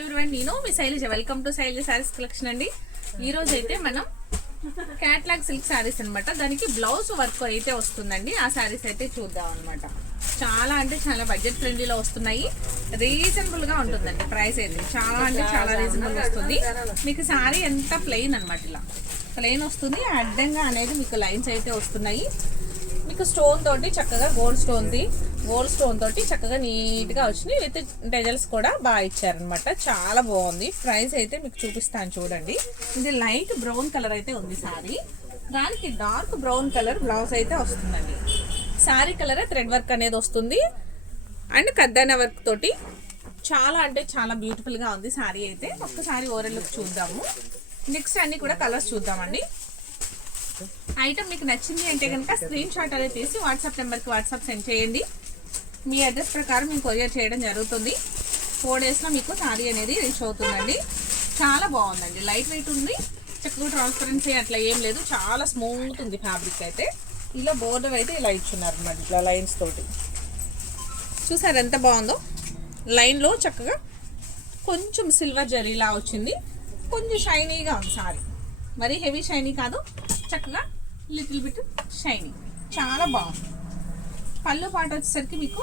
Everyone నేను మీ Shailaja. Welcome to Shailaja sarees collection అండి. ఈ రోజు అయితే మనం క్యాట్లాగ్ సిల్క్ శారీస్ అన్నమాట. దానికి బ్లౌజ్ వర్క్ అయితే వస్తుందండి. ఆ శారీస్ అయితే చూద్దాం అనమాట చాలా అంటే చాలా బడ్జెట్ ఫ్రెండ్లీలో వస్తున్నాయి. రీజనబుల్గా ఉంటుందండి. ప్రైస్ అయితే చాలా అంటే చాలా రీజనబుల్ వస్తుంది. మీకు శారీ ఎంత ప్లెయిన్ అనమాట ఇలా. ప్లెయిన్ వస్తుంది. అడ్డంగా అనేది మీకు లైన్స్ అయితే వస్తున్నాయి. మీకు స్టోన్ తోటి చక్కగా గోల్డ్ స్టోన్ది గోల్డ్ స్టోన్ తోటి చక్కగా నీట్గా వచ్చినాయి. విత్ డెజల్స్ కూడా బాగా ఇచ్చారనమాట చాలా బాగుంది. ప్రైస్ అయితే మీకు చూపిస్తాను చూడండి. ఇది లైట్ బ్రౌన్ కలర్ అయితే ఉంది సారీ. దానికి డార్క్ బ్రౌన్ కలర్ బ్లౌజ్ అయితే వస్తుందండి. సారీ కలర్ థ్రెడ్ వర్క్ అనేది వస్తుంది. అండ్ కద్దాన వర్క్ తోటి చాలా అంటే చాలా బ్యూటిఫుల్గా ఉంది సారీ అయితే. ఒక్కసారి ఓవరల్ లుక్ చూద్దాము. నెక్స్ట్ అన్ని కూడా కలర్స్ చూద్దామండి. ఐటమ్ మీకు నచ్చింది అంటే కనుక స్క్రీన్ షాట్ అనేది తీసి వాట్సాప్ నెంబర్కి వాట్సాప్ సెండ్ చేయండి. మీ అడ్రస్ ప్రకారం మేము కొరియర్ చేయడం జరుగుతుంది. ఫోర్ డేస్లో మీకు శారీ అనేది రీచ్ అవుతుందండి. చాలా బాగుందండి. లైట్ వెయిట్ ఉంది. చక్కగా ట్రాన్స్పరెన్సీ అట్లా ఏం లేదు. చాలా స్మూత్ ఉంది ఫ్యాబ్రిక్ అయితే. ఇలా బోర్డర్ అయితే ఇలా ఇచ్చున్నారు అనమాట ఇట్లా లైన్స్ తోటి. చూసారు ఎంత బాగుందో? లైన్లో చక్కగా కొంచెం సిల్వర్ జరీలా వచ్చింది. కొంచెం షైనీగా ఉంది సారీ. మరీ హెవీ షైనీ కాదు. చక్కగా లిటిల్ బిట్ షైనీ చాలా బాగుంది. పళ్ళు పాట వచ్చేసరికి మీకు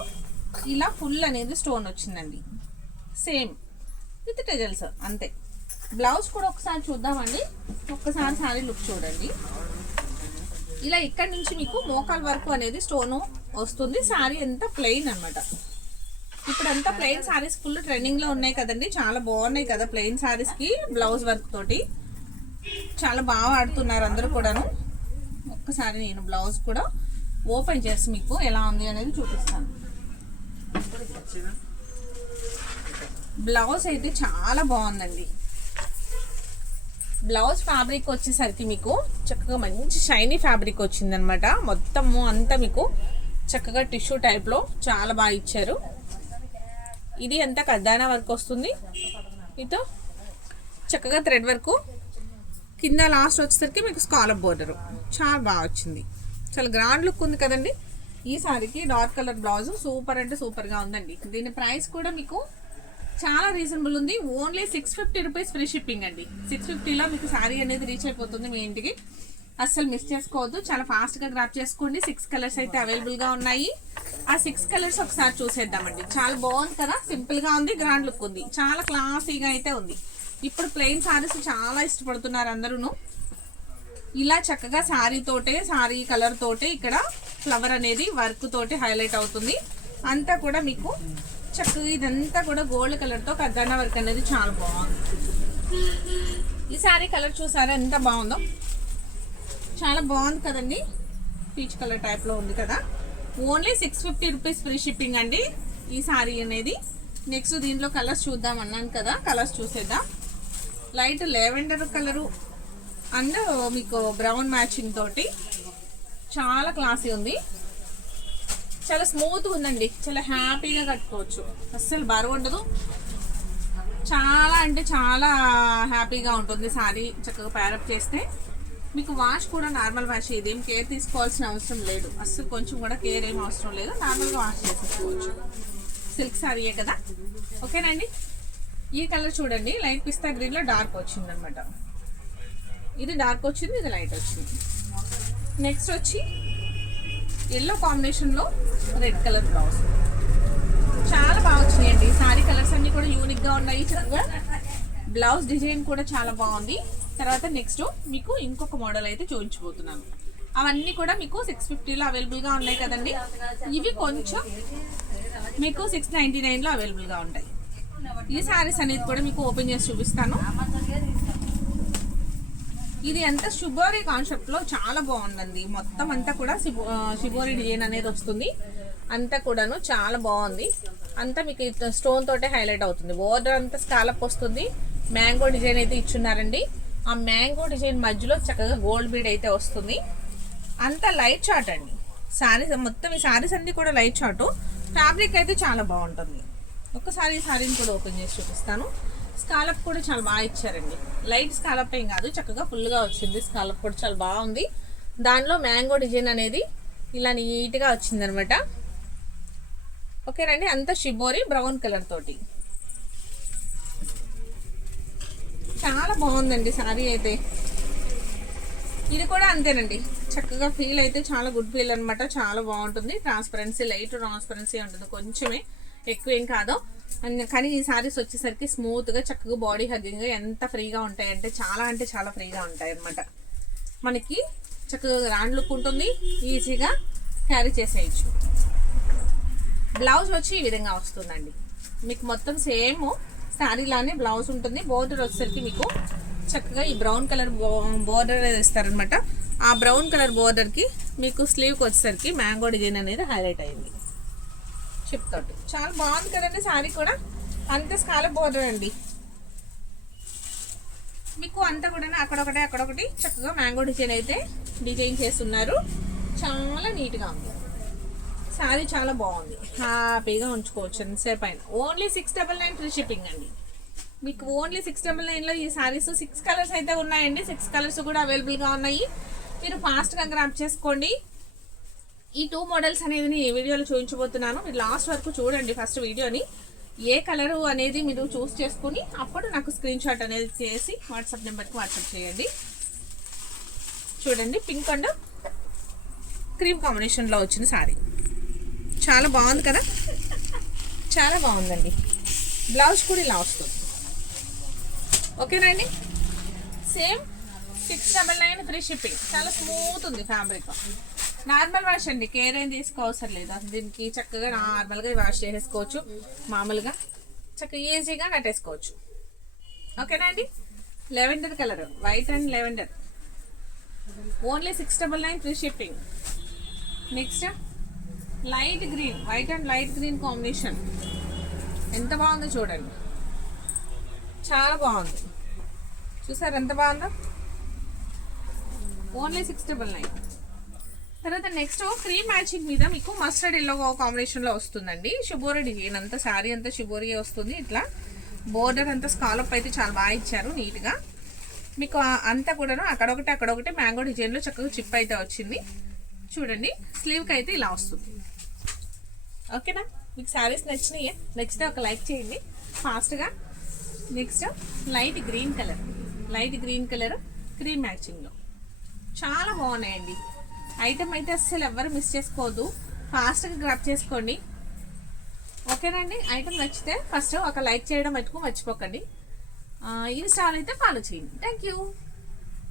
ఇలా ఫుల్ అనేది స్టోన్ వచ్చిందండి. సేమ్ విత్ టెజల్స్ అంతే. బ్లౌజ్ కూడా ఒకసారి చూద్దామండి. ఒక్కసారి సారీ లుక్ చూడండి. ఇలా ఇక్కడ నుంచి మీకు మోకాల్ వరకు అనేది స్టోను వస్తుంది. సారీ ఎంత ప్లెయిన్ అన్నమాట. ఇప్పుడు అంతా ప్లెయిన్ సారీస్ ఫుల్ ట్రెండింగ్లో ఉన్నాయి కదండి. చాలా బాగున్నాయి కదా ప్లెయిన్ శారీస్కి బ్లౌజ్ వర్క్ తోటి. చాలా బాగా ఆడుతున్నారు అందరూ కూడాను. ఒక్కసారి నేను బ్లౌజ్ కూడా ఓపెన్ చేసి మీకు ఎలా ఉంది అనేది చూపిస్తాను. బ్లౌజ్ అయితే చాలా బాగుందండి. బ్లౌజ్ ఫ్యాబ్రిక్ వచ్చేసరికి మీకు చక్కగా మంచి షైనీ ఫ్యాబ్రిక్ వచ్చిందనమాట. మొత్తము అంతా మీకు చక్కగా టిష్యూ టైప్లో చాలా బాగా ఇచ్చారు. ఇది ఎంత కద్దానా వర్క్ వస్తుంది? ఇతో చక్కగా థ్రెడ్ వర్క్. కింద లాస్ట్ వచ్చేసరికి మీకు స్కాలప్ బోర్డరు. చాలా బాగా వచ్చింది. చాలా గ్రాండ్ లుక్ ఉంది కదండి. ఈ సారీకి డార్క్ కలర్ బ్లౌజ్ సూపర్ అంటే సూపర్గా ఉందండి. దీని ప్రైస్ కూడా మీకు చాలా రీజనబుల్ ఉంది. Only six fifty rupees free shipping అండి. సిక్స్ ఫిఫ్టీలో మీకు సారీ అనేది రీచ్ అయిపోతుంది మీ ఇంటికి. అస్సలు మిస్ చేసుకోవద్దు. చాలా ఫాస్ట్గా గ్రాప్ చేసుకోండి. సిక్స్ కలర్స్ అయితే అవైలబుల్గా ఉన్నాయి. ఆ సిక్స్ కలర్స్ ఒకసారి చూసేద్దామండి. చాలా బాగుంది కదా. సింపుల్గా ఉంది గ్రాండ్ లుక్ ఉంది. చాలా క్లాసీగా అయితే ఉంది. ఇప్పుడు ప్లెయిన్ సారీస్ చాలా ఇష్టపడుతున్నారు అందరూ ఇలా చక్కగా శారీ తోటే శారీ కలర్ తోటే ఇక్కడ ఫ్లవర్ అనేది వర్క్ తోటి హైలైట్ అవుతుంది. అంతా కూడా మీకు చక్కగా ఇదంతా కూడా గోల్డ్ కలర్తో కద్దన్న వర్క్ అనేది చాలా బాగుంది. ఈ శారీ కలర్ చూసారా ఎంత బాగుందో? చాలా బాగుంది కదండి. పీచ్ కలర్ టైప్లో ఉంది కదా. Only six fifty rupees free shipping అండి ఈ శారీ అనేది. నెక్స్ట్ దీంట్లో కలర్స్ చూద్దాం అన్నాను కదా. కలర్స్ చూసేద్దాం. లైట్ లెవెండర్ కలరు అండ్ మీకు బ్రౌన్ మ్యాచింగ్ తోటి చాలా క్లాసీ ఉంది. చాలా స్మూత్గా ఉందండి. చాలా హ్యాపీగా కట్టుకోవచ్చు. అస్సలు బరువు ఉండదు. చాలా అంటే చాలా హ్యాపీగా ఉంటుంది సారీ చక్కగా ప్యారప్ చేస్తే. మీకు వాష్ కూడా నార్మల్ వాష్ ఇదేం. కేర్ తీసుకోవాల్సిన అవసరం లేదు. అస్సలు కొంచెం కూడా కేర్ ఏం అవసరం లేదు. నార్మల్గా వాష్ చేసేసుకోవచ్చు. సిల్క్ శారీయే కదా. ఓకేనండి ఈ కలర్ చూడండి. లైట్ పిస్తా గ్రీన్లో డార్క్ వచ్చిందనమాట. ఇది డార్క్ వచ్చింది ఇది లైట్ వచ్చింది. నెక్స్ట్ వచ్చి ఎల్లో కాంబినేషన్లో రెడ్ కలర్ బ్లౌజ్. చాలా బాగా వచ్చినాయండి. సారీ కలర్స్ అన్నీ కూడా యూనిక్గా ఉన్నాయి. చక్కగా బ్లౌజ్ డిజైన్ కూడా చాలా బాగుంది. తర్వాత నెక్స్ట్ మీకు ఇంకొక మోడల్ అయితే చూపించబోతున్నాను. అవన్నీ కూడా మీకు సిక్స్ ఫిఫ్టీలో అవైలబుల్గా ఉన్నాయి కదండి. ఇవి కొంచెం మీకు సిక్స్ నైంటీ నైన్లో అవైలబుల్గా ఉంటాయి. ఈ శారీస్ అనేది కూడా మీకు ఓపెన్ చేసి చూపిస్తాను. ఇది ఎంత శుభోరి కాన్సెప్ట్లో చాలా బాగుందండి. మొత్తం అంతా కూడా శిబో శిబోరి డిజైన్ అనేది వస్తుంది. అంతా కూడాను చాలా బాగుంది. అంతా మీకు స్టోన్ తోటే హైలైట్ అవుతుంది. బోర్డర్ అంతా స్కాలప్ వస్తుంది. మ్యాంగో డిజైన్ అయితే ఇచ్చున్నారండి. ఆ మ్యాంగో డిజైన్ మధ్యలో చక్కగా గోల్డ్ బీడ్ అయితే వస్తుంది. అంతా లైట్ షార్ట్ అండి. శారీస్ మొత్తం ఈ శారీస్ అన్ని కూడా లైట్ షార్ట్ ఫ్యాబ్రిక్ అయితే చాలా బాగుంటుంది. ఒక్కసారి ఈ శారీని కూడా ఓపెన్ చేసి చూపిస్తాను. స్కాలప్ కూడా చాలా బాగా ఇచ్చారండి. లైట్ స్కాలప్ ఏం కాదు చక్కగా ఫుల్గా వచ్చింది. స్కాలప్ కూడా చాలా బాగుంది. దానిలో మ్యాంగో డిజైన్ అనేది ఇలా నీట్గా వచ్చిందనమాట. ఓకేనండి అంతా షిబోరి బ్రౌన్ కలర్ తోటి. చాలా బాగుందండి సారీ అయితే. ఇది కూడా అంతేనండి. చక్కగా ఫీల్ అయితే చాలా గుడ్ ఫీల్ అనమాట చాలా బాగుంటుంది. ట్రాన్స్పరెన్సీ లైట్ ట్రాన్స్పరెన్సీ ఉంటుంది. కొంచెమే ఎక్కువ ఏం కాదు కానీ ఈ సారీస్ వచ్చేసరికి స్మూత్గా చక్కగా బాడీ హగ్గింగ్ ఎంత ఫ్రీగా ఉంటాయి అంటే చాలా అంటే చాలా ఫ్రీగా ఉంటాయి అన్నమాట మనకి చక్కగా గ్రాండ్ లుక్ ఉంటుంది. ఈజీగా క్యారీ చేసేయచ్చు. బ్లౌజ్ వచ్చి ఈ విధంగా వస్తుందండి. మీకు మొత్తం సేమ్ శారీలానే బ్లౌజ్ ఉంటుంది. బోర్డర్ వచ్చేసరికి మీకు చక్కగా ఈ బ్రౌన్ కలర్ బోర్డర్ ఇస్తారనమాట ఆ బ్రౌన్ కలర్ బోర్డర్కి మీకు స్లీవ్కి వచ్చేసరికి మ్యాంగో డిజైన్ అనేది హైలైట్ అయింది. చెప్తాడు. చాలా బాగుంది కదండి శారీ కూడా. అంత స్కాలప్ బోర్డర్ అండి. మీకు అంతా కూడా అక్కడొకటి అక్కడొకటి చక్కగా మ్యాంగో డిజైన్ అయితే డిజైన్ చేస్తున్నారు. చాలా నీట్గా ఉంది. శారీ చాలా బాగుంది. హ్యాపీగా ఉంచుకోవచ్చు ఎంతసేపు అయినా. Only six double nine free shipping అండి. మీకు ఓన్లీ సిక్స్ డబల్ నైన్లో ఈ శారీస్ సిక్స్ కలర్స్ అయితే ఉన్నాయండి. సిక్స్ కలర్స్ కూడా అవైలబుల్గా ఉన్నాయి. మీరు ఫాస్ట్గా గ్రాప్ చేసుకోండి. ఈ టూ మోడల్స్ అనేది నేను ఈ వీడియోలో చూపించబోతున్నాను. మీరు లాస్ట్ వరకు చూడండి ఫస్ట్ వీడియోని. ఏ కలరు అనేది మీరు చూస్ చేసుకుని అప్పుడు నాకు స్క్రీన్ షాట్ అనేది చేసి వాట్సాప్ నెంబర్కి వాట్సాప్ చేయండి. చూడండి పింక్ అండ్ క్రీమ్ కాంబినేషన్లో వచ్చిన సారీ చాలా బాగుంది కదా? చాలా బాగుందండి. బ్లౌజ్ కూడా ఇలా వస్తుంది. ఓకేనండి same six double nine free shipping చాలా స్మూత్ ఉంది ఫ్యాబ్రిక్ నార్మల్ వాష్ అండి. కేర్ ఏం తీసుకోవసరం లేదు. దీనికి చక్కగా నార్మల్గా వాష్ చేసేసుకోవచ్చు. మామూలుగా చక్కగా ఈజీగా కట్టేసుకోవచ్చు. ఓకేనా అండి? Lavender colour. White and lavender. Only six double nine free shipping. Next light green. White and light green combination. ఎంత బాగుందో చూడండి. చాలా బాగుంది. చూసారు ఎంత బాగుందో? Only six double nine. తర్వాత నెక్స్ట్ క్రీమ్ మ్యాచింగ్ మీద మీకు మస్టర్డ్ ఎల్లో కాంబినేషన్లో వస్తుందండి. షుబోరి డిజైన్ అంతా శారీ అంతా షుబోరి వస్తుంది ఇట్లా. బోర్డర్ అంతా స్కాలప్ అయితే చాలా బాగా ఇచ్చారు నీట్గా మీకు అంతా కూడాను అక్కడొకటి అక్కడొకటి మ్యాంగో డిజైన్లో చక్కగా చిప్ అయితే వచ్చింది. చూడండి స్లీవ్కి అయితే ఇలా వస్తుంది. ఓకేనా మీకు శారీస్ నచ్చినాయి? నచ్చితే ఒక లైక్ చేయండి. ఫాస్ట్గా next light green colour light green colour cream మ్యాచింగ్లో చాలా బాగున్నాయండి. ఐటమ్ అయితే అస్సలు ఎవ్వరు మిస్ చేసుకోవద్దు ఫాస్ట్గా గ్రాప్ చేసుకోండి. ఓకేనండి ఐటమ్ నచ్చితే ఫస్ట్ ఒక లైక్ చేయడం మటుకు మర్చిపోకండి. Uh, ఇన్స్టాల్ అయితే ఫాలో చేయండి. Thank you